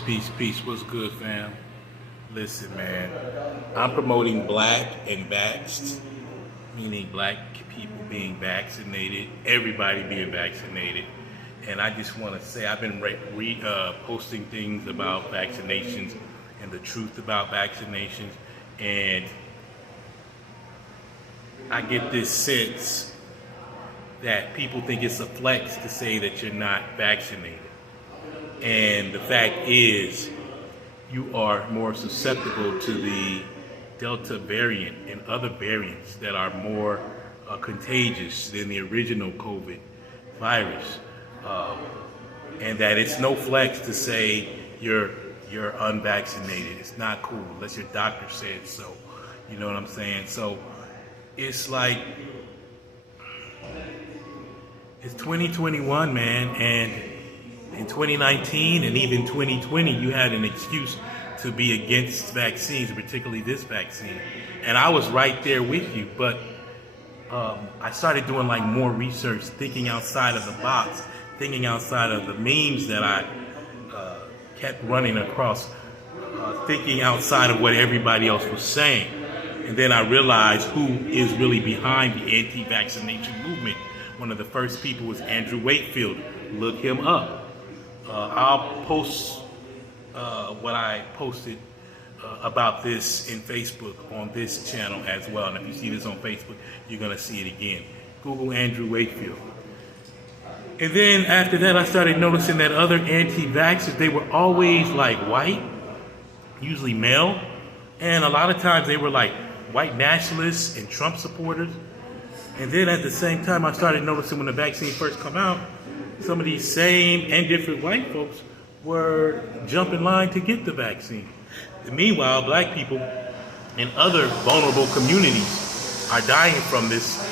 Peace. What's good, fam? Listen, man, I'm promoting black and vaxxed, meaning black people being vaccinated, everybody being vaccinated. And I just want to say I've been posting things about vaccinations and the truth about vaccinations. And I get this sense that people think it's a flex to say that you're not vaccinated. And the fact is, you are more susceptible to the Delta variant and other variants that are more contagious than the original COVID virus. And that it's no flex to say you're unvaccinated. It's not cool unless your doctor said so. You know what I'm saying? So it's like, it's 2021, man, and in 2019 and even 2020, you had an excuse to be against vaccines, particularly this vaccine. And I was right there with you, but I started doing like more research, thinking outside of the box, thinking outside of the memes that I kept running across, thinking outside of what everybody else was saying. And then I realized who is really behind the anti-vaccination movement. One of the first people was Andrew Wakefield. Look him up. I'll post what I posted about this in Facebook on this channel as well. And if you see this on Facebook, you're going to see it again. Google Andrew Wakefield. And then after that, I started noticing that other anti-vaxxers, they were always like white, usually male. And a lot of times they were like white nationalists and Trump supporters. And then at the same time, I started noticing when the vaccine first came out, some of these same and different white folks were jumping line to get the vaccine. And meanwhile, black people and other vulnerable communities are dying from this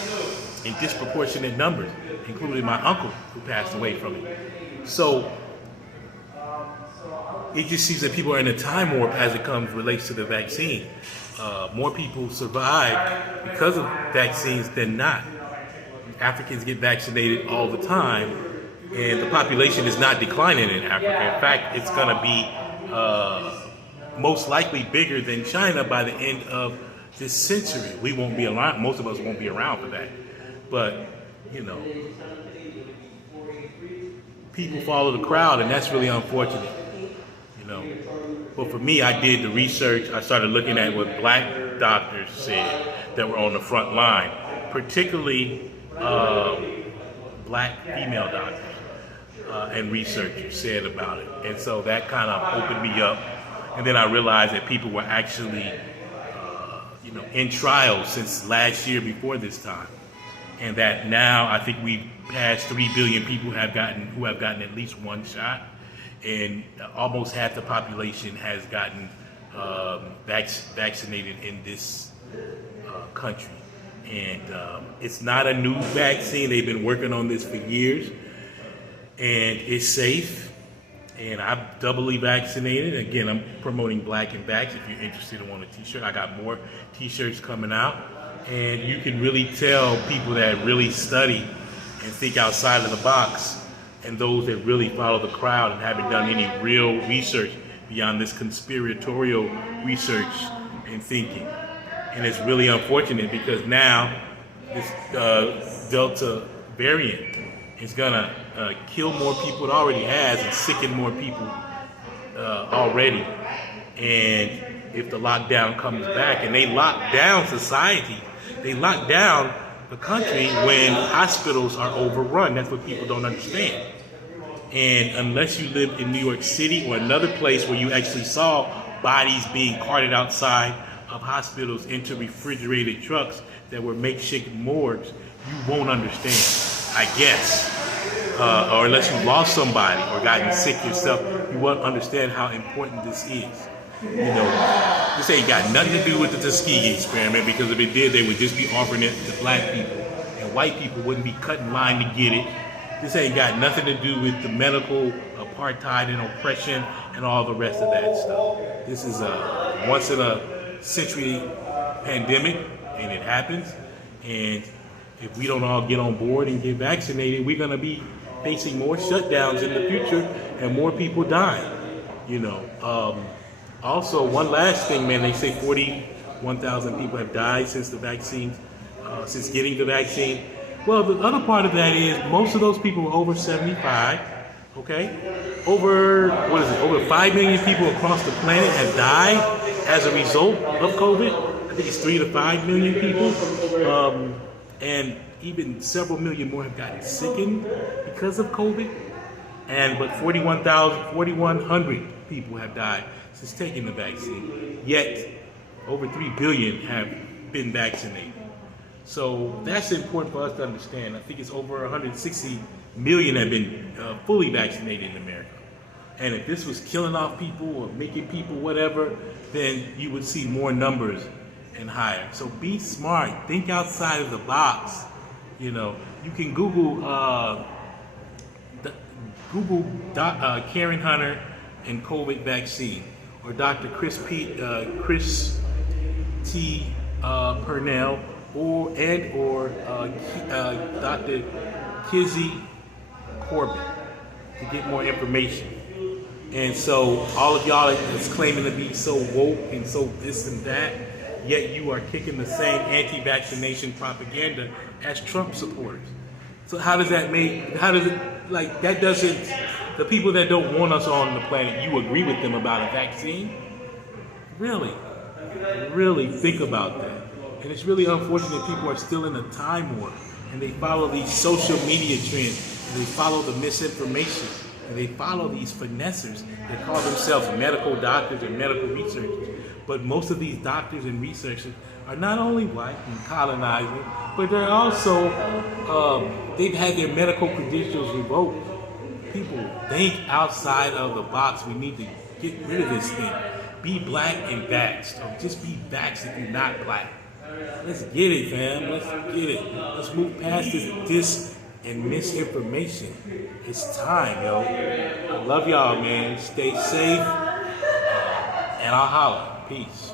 in disproportionate numbers, including my uncle who passed away from it. So it just seems that people are in a time warp as it relates to the vaccine. More people survive because of vaccines than not. Africans get vaccinated all the time, and the population is not declining in Africa. In fact, it's going to be most likely bigger than China by the end of this century. We won't be around. Most of us won't be around for that. But, you know, people follow the crowd, and that's really unfortunate. You know, but for me, I did the research. I started looking at what black doctors said that were on the front line, particularly black female doctors. And researchers said about it. And so that kind of opened me up. And then I realized that people were actually, in trials since last year before this time. And that now I think we've passed 3 billion people who have gotten at least one shot. And almost half the population has gotten vaccinated in this country. And it's not a new vaccine. They've been working on this for years. And it's safe, and I'm doubly vaccinated. Again, I'm promoting black and vax. If you're interested in wanting a t-shirt, I got more t-shirts coming out. And you can really tell people that really study and think outside of the box, and those that really follow the crowd and haven't done any real research beyond this conspiratorial research and thinking. And it's really unfortunate because now this Delta variant is gonna kill more people. It already has, and sicken more people already. And if the lockdown comes back, and they lock down society, they lock down the country when hospitals are overrun. That's what people don't understand. And unless you live in New York City or another place where you actually saw bodies being carted outside of hospitals into refrigerated trucks that were makeshift morgues, you won't understand. I guess, or unless you lost somebody or gotten sick yourself, you won't understand how important this is. You know, this ain't got nothing to do with the Tuskegee experiment, because if it did, they would just be offering it to black people, and white people wouldn't be cutting line to get it. This ain't got nothing to do with the medical apartheid and oppression and all the rest of that stuff. This is a once in a century pandemic, and it happens. And if we don't all get on board and get vaccinated, we're going to be facing more shutdowns in the future and more people dying. You know. Also, one last thing, man. They say 41,000 people have died since the vaccine, since getting the vaccine. Well, the other part of that is most of those people were over 75. Okay, over 5 million people across the planet have died as a result of COVID. I think it's 3 to 5 million people, and even several million more have gotten sickened because of COVID. But 4,100 people have died since taking the vaccine. Yet, over 3 billion have been vaccinated. So that's important for us to understand. I think it's over 160 million have been fully vaccinated in America. And if this was killing off people or making people whatever, then you would see more numbers and higher. So be smart. Think outside of the box. You know, you can Google Karen Hunter and COVID vaccine, or Dr. Chris T. Purnell, or Dr. Kizzy Corbett to get more information. And so all of y'all is claiming to be so woke and so this and that, yet you are kicking the same anti-vaccination propaganda as Trump supporters. So the people that don't want us on the planet, you agree with them about a vaccine? Really think about that. And it's really unfortunate people are still in a time warp, and they follow these social media trends, and they follow the misinformation, and they follow these finessers that call themselves medical doctors and medical researchers. But most of these doctors and researchers are not only white and colonizing, but they're also, they've had their medical credentials revoked. People, think outside of the box. We need to get rid of this thing. Be black and vaxxed, or just be vaxxed if you're not black. Let's get it, fam. Let's get it. Let's move past this and misinformation. It's time, yo. I love y'all, man. Stay safe, and I'll holler. Peace.